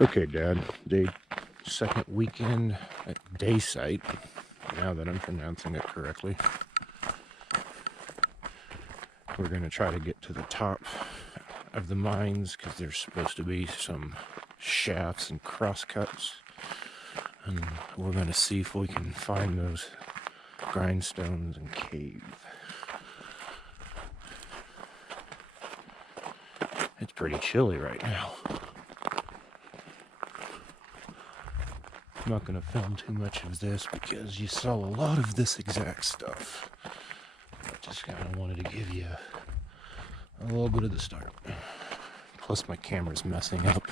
Okay, Dad, the second weekend at Dacite, now that I'm pronouncing it correctly, we're going to try to get to the top of the mines because there's supposed to be some shafts and crosscuts, and we're going to see if we can find those grindstones and cave. It's pretty chilly right now. I'm not going to film too much of this because you saw a lot of this exact stuff. I just kind of wanted to give you a little bit of the start. Plus my camera's messing up.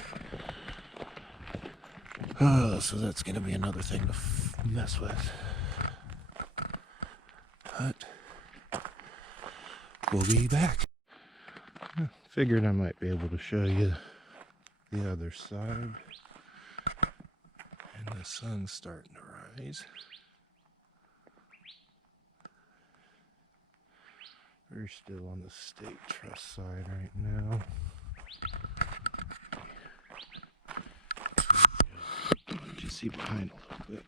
So that's going to be another thing to mess with. But we'll be back. Figured I might be able to show you the other side. And the sun's starting to rise. We're still on the state trust side right now. Let you see behind a little bit.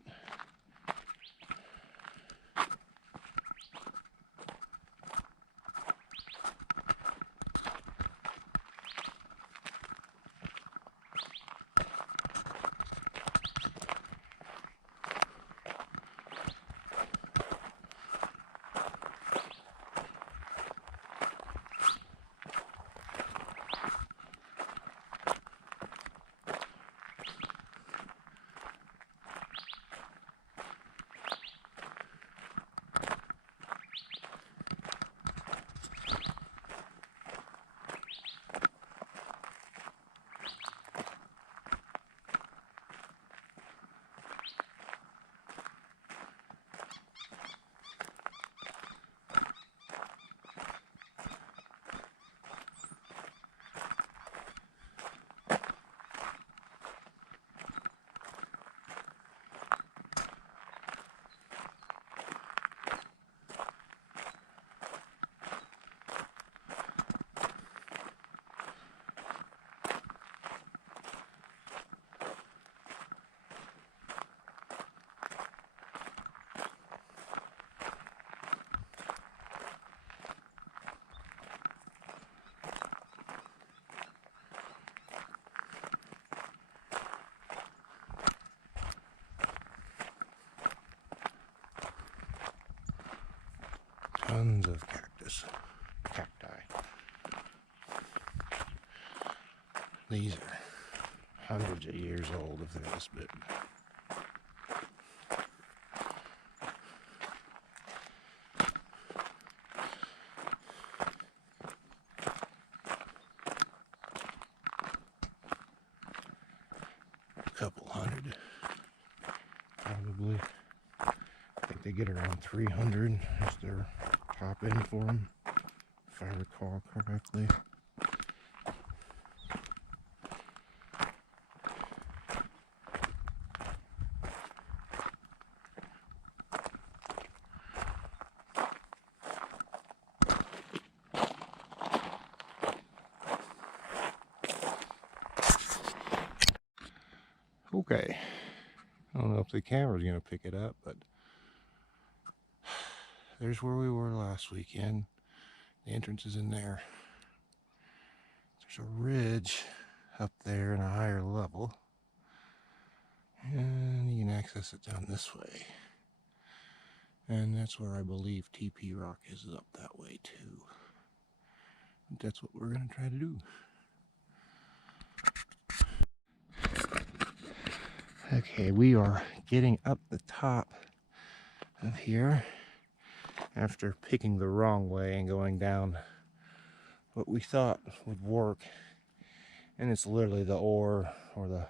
Tons of cacti. These are hundreds of years old if they're this big. A couple hundred, probably. I think they get around 300 as their top end for them, if I recall correctly. Okay, I don't know if the camera's going to pick it up, but there's where we were last weekend. The entrance is in there. There's a ridge up there in a higher level, and you can access it down this way. And that's where I believe TP Rock is up that way too. That's what we're going to try to do. Okay, we are getting up the top of here after picking the wrong way and going down what we thought would work. And it's literally the ore or the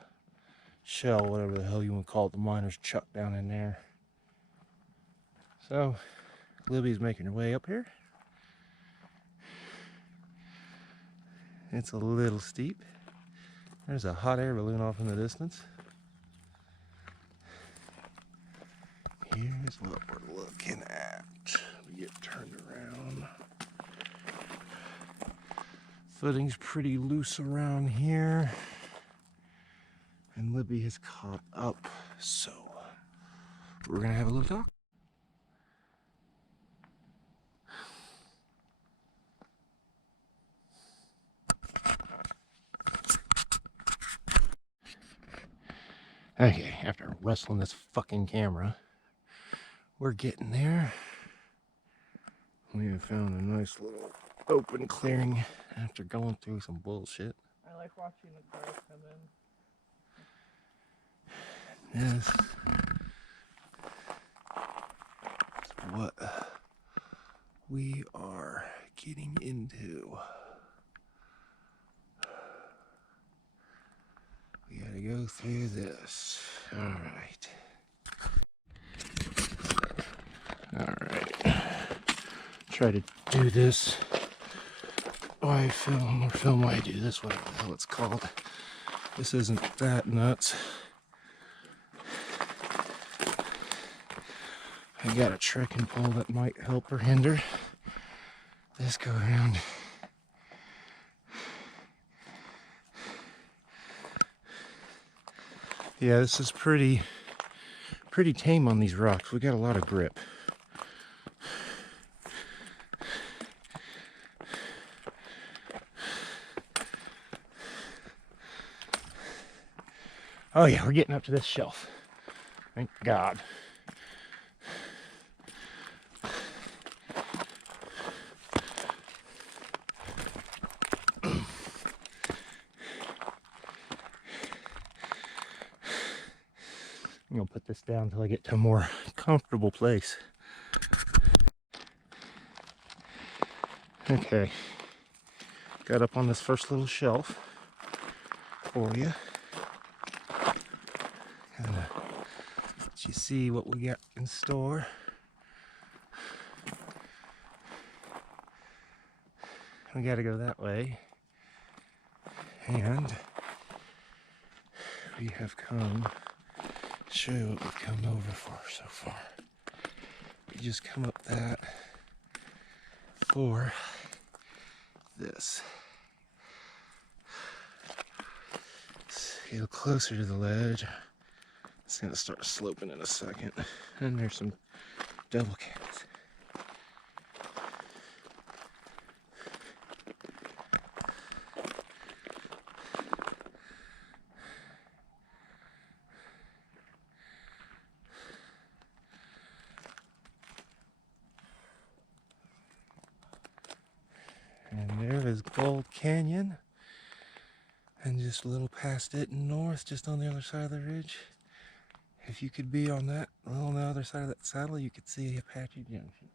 shell, whatever the hell you want to call it, the miner's chuck down in there. So Libby's making her way up here. It's a little steep. There's a hot air balloon off in the distance. Here's what we're looking at. We get turned around. Footing's pretty loose around here. And Libby has caught up, so we're gonna have a little talk. Okay, after wrestling this fucking camera, we're getting there. We have found a nice little open clearing after going through some bullshit. I like watching the cars come in. Yes. What we are getting into. We gotta go through this. Alright. Alright. Try to do this while I film, or film while I do this, whatever the hell it's called. This isn't that nuts. I got a trekking pole that might help or hinder this go around. Yeah, this is pretty tame on these rocks. We got a lot of grip. Oh yeah, we're getting up to this shelf. Thank God. I'm gonna put this down until I get to a more comfortable place. Okay, got up on this first little shelf for you. Kinda let you see what we got in store. We gotta go that way. And we have come, show you what we've come over for so far. We just come up that for this. Let's get closer to the ledge. It's gonna start sloping in a second. And there's some double cats. And there is Gold Canyon. And just a little past it north, just on the other side of the ridge. If you could be on that, on the other side of that saddle, you could see Apache Junction.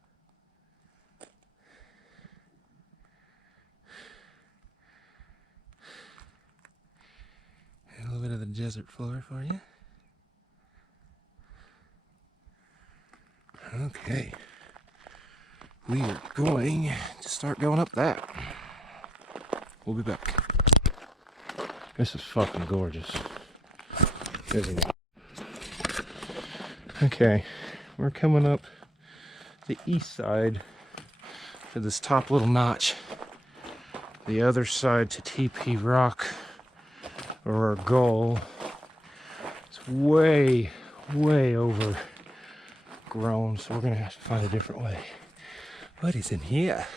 And a little bit of the desert floor for you. Okay. We are going to start going up that. We'll be back. This is fucking gorgeous, isn't it? Okay, we're coming up the east side to this top little notch. The other side to TP Rock, or our goal. It's way overgrown, so we're gonna have to find a different way. What is in here?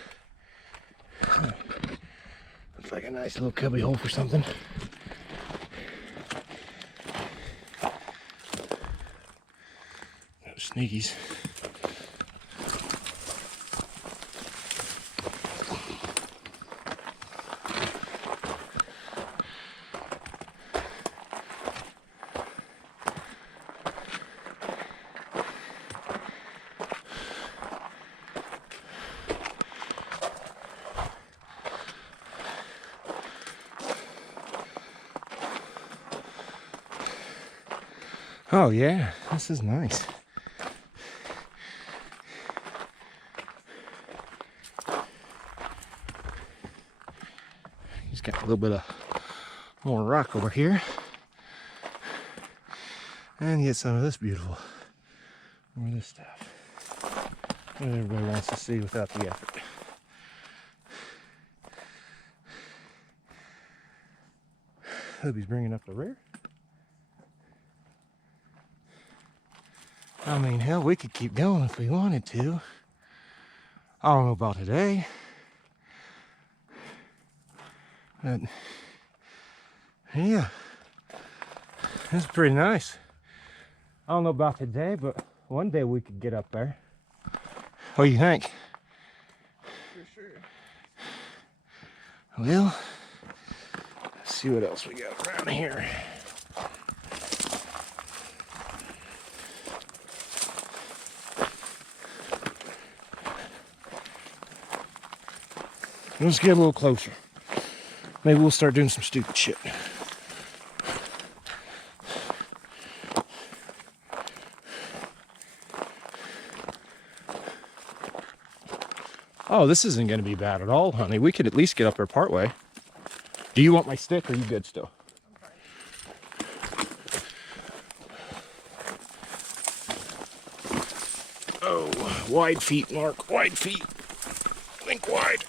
Looks like a nice little cubby hole for something. Sneakies. Oh yeah, this is nice. He's got a little bit of more rock over here. And get some of this beautiful, more of this stuff. What everybody wants to see without the effort. Hope he's bringing up the rear. I mean, hell, we could keep going if we wanted to. I don't know about today. But, yeah, it's pretty nice. I don't know about today, but one day we could get up there. What do you think? For sure. Well, let's see what else we got around here. Let's get a little closer. Maybe we'll start doing some stupid shit. Oh, this isn't going to be bad at all, honey. We could at least get up there part way. Do you want my stick or are you good still? Oh, wide feet, Mark. Wide feet. Think wide.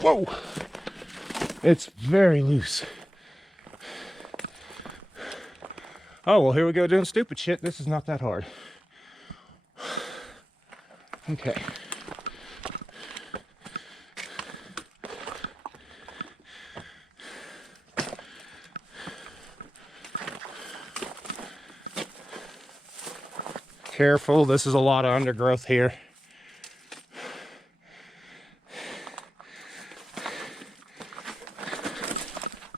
Whoa. It's very loose. Oh, well, here we go doing stupid shit. This is not that hard. Okay. Careful, this is a lot of undergrowth here.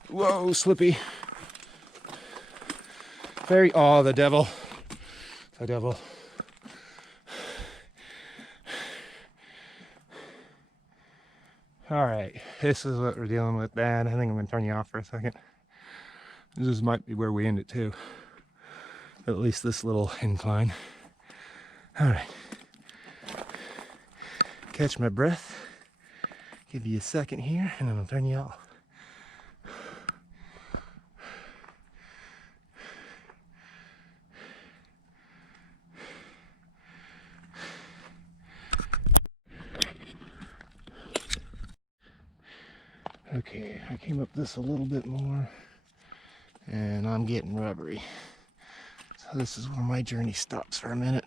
Whoa, slippy. Very, oh, the devil. The devil. All right, this is what we're dealing with, Dad. I think I'm gonna turn you off for a second. This might be where we end it too. At least this little incline. All right. Catch my breath. Give you a second here, and then I'll turn you off. Okay, I came up this a little bit more, and I'm getting rubbery. So this is where my journey stops for a minute.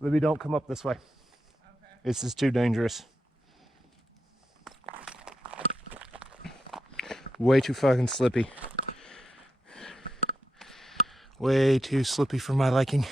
Libby, don't come up this way. Okay. This is too dangerous. Way too fucking slippy. Way too slippy for my liking.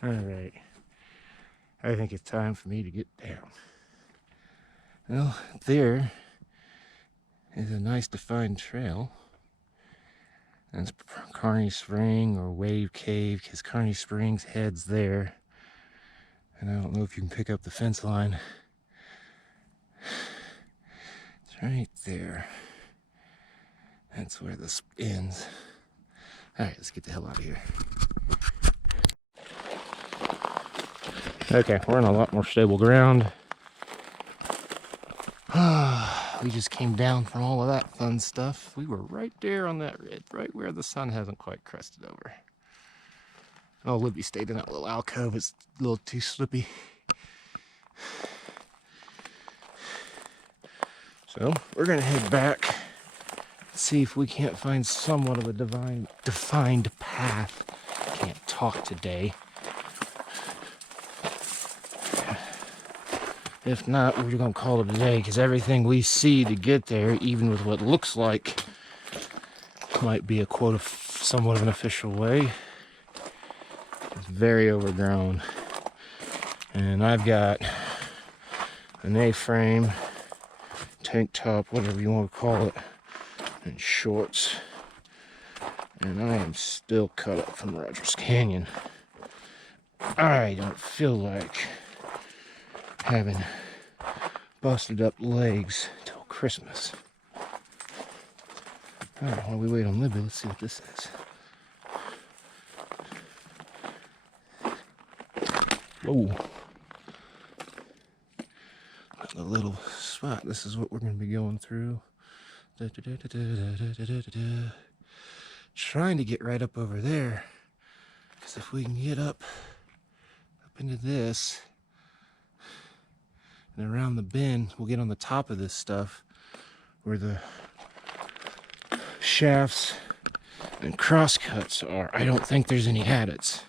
All right, I think it's time for me to get down. Well, there is a nice defined trail. That's Carney Spring or Wave Cave, because Carney Springs heads there. And I don't know if you can pick up the fence line. It's right there. That's where this ends. All right, let's get the hell out of here. Okay, we're on a lot more stable ground. We just came down from all of that fun stuff. We were right there on that ridge, right where the sun hasn't quite crested over. Oh, Libby stayed in that little alcove. It's a little too slippy. So we're gonna head back, see if we can't find somewhat of a defined path. Can't talk today. If not, we're gonna call it a day, because everything we see to get there, even with what looks like might be a quote of somewhat of an official way, is very overgrown. And I've got an A-frame, tank top, whatever you want to call it, and shorts. And I am still cut up from Rogers Canyon. I don't feel like having busted up legs till Christmas. All right, while we wait on Libby, let's see what this is. Whoa. A little spot. This is what we're going to be going through. Trying to get right up over there. Because if we can get up into this and around the bend, we'll get on the top of this stuff where the shafts and crosscuts are. I don't think there's any adits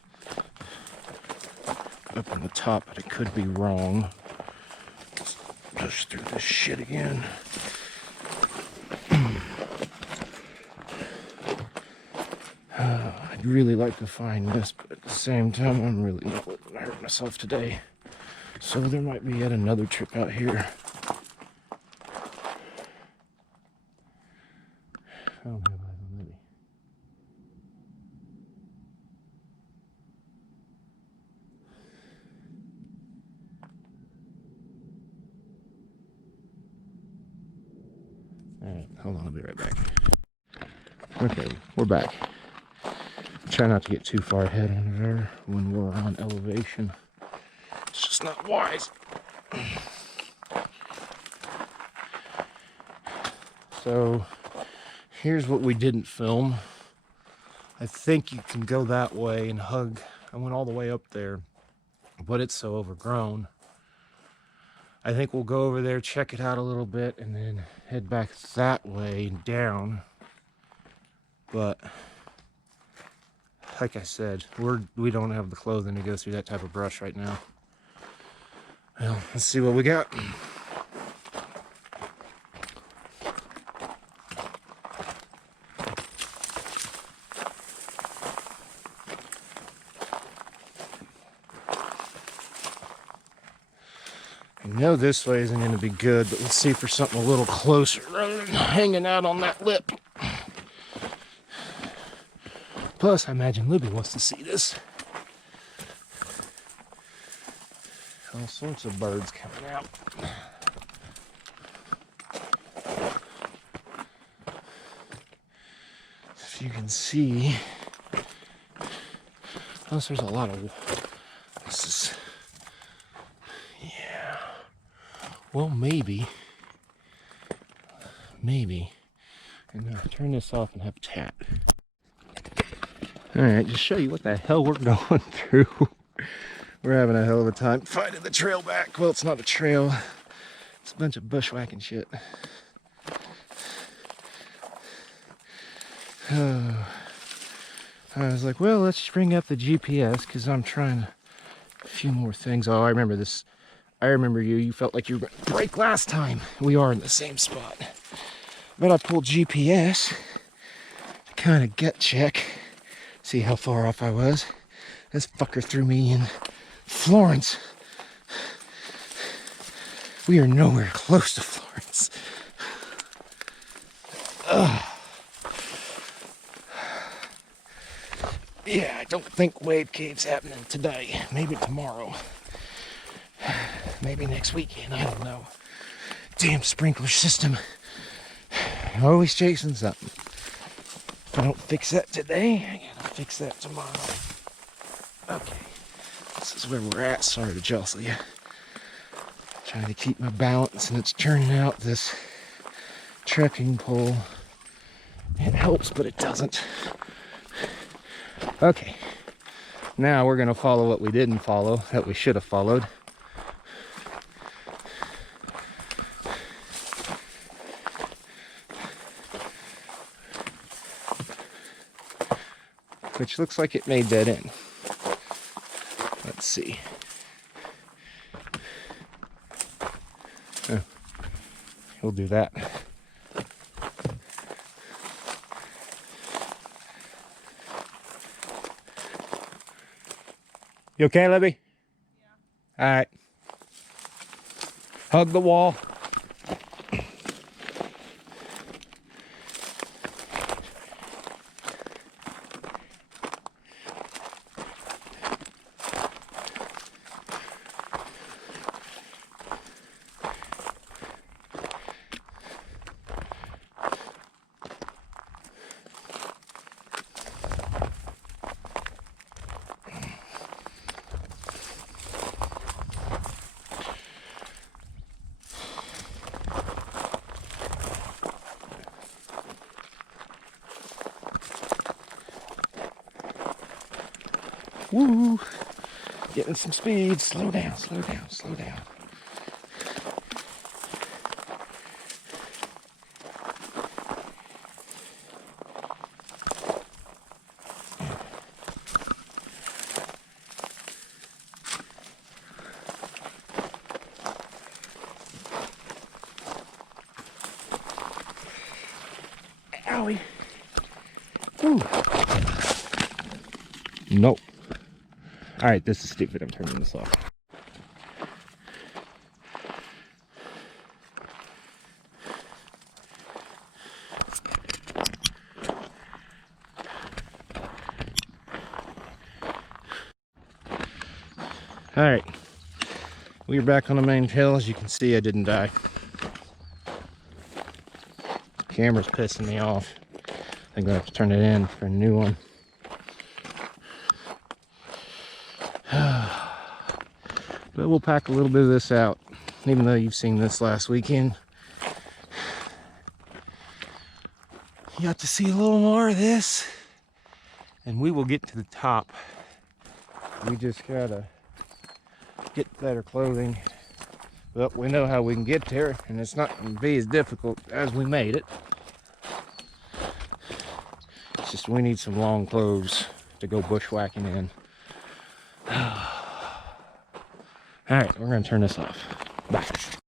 up on the top, but I could be wrong. Push through this shit again. I'd really like to find this, but at the same time, I'm really not looking to hurt myself today. So there might be yet another trip out here. I don't have eyes on Libby. Alright, hold on, I'll be right back. Okay, we're back. Try not to get too far ahead when we're on elevation. It's just not wise. So here's what we didn't film. I think you can go that way and hug. I went all the way up there, but it's so overgrown. I think we'll go over there, check it out a little bit, and then head back that way down. But like I said, we don't have the clothing to go through that type of brush right now. Well, let's see what we got. I know this way isn't going to be good, but let's see for something a little closer rather than hanging out on that lip. Plus, I imagine Libby wants to see this. All sorts of birds coming out. If you can see, plus there's a lot of, this is, yeah. Well, maybe, and now turn this off and have chat. All right, just show you what the hell we're going through. We're having a hell of a time finding the trail back. Well, it's not a trail. It's a bunch of bushwhacking shit. I was like, well, let's bring up the GPS because I'm trying a few more things. Oh, I remember this. I remember you. You felt like you were going to break last time. We are in the same spot. But I pulled GPS to kind of gut check. See how far off I was. This fucker threw me in Florence. We are nowhere close to Florence. Ugh. Yeah, I don't think Wave Cave's happening today. Maybe tomorrow. Maybe next weekend. I don't know. Damn sprinkler system. Always chasing something. If I don't fix that today, I gotta fix that tomorrow. Okay. This is where we're at. Sorry to jostle you. Trying to keep my balance, and it's turning out this trekking pole. It helps, but it doesn't. Okay. Now we're gonna follow what we didn't follow, that we should have followed. Which looks like it made that in. Let's see. Oh, we'll do that. You okay, Libby? Yeah. All right. Hug the wall. Woo! Getting some speed. Slow down, slow down, slow down. Owie. Woo. Nope. All right, this is stupid. I'm turning this off. All right, we're back on the main trail. As you can see, I didn't die. Camera's pissing me off. I think I have to turn it in for a new one. But we'll pack a little bit of this out, even though you've seen this last weekend. You got to see a little more of this, and we will get to the top. We just gotta get better clothing, but we know how we can get there, and it's not going to be as difficult as we made it. It's just we need some long clothes to go bushwhacking in. All right, we're going to turn this off. Bye.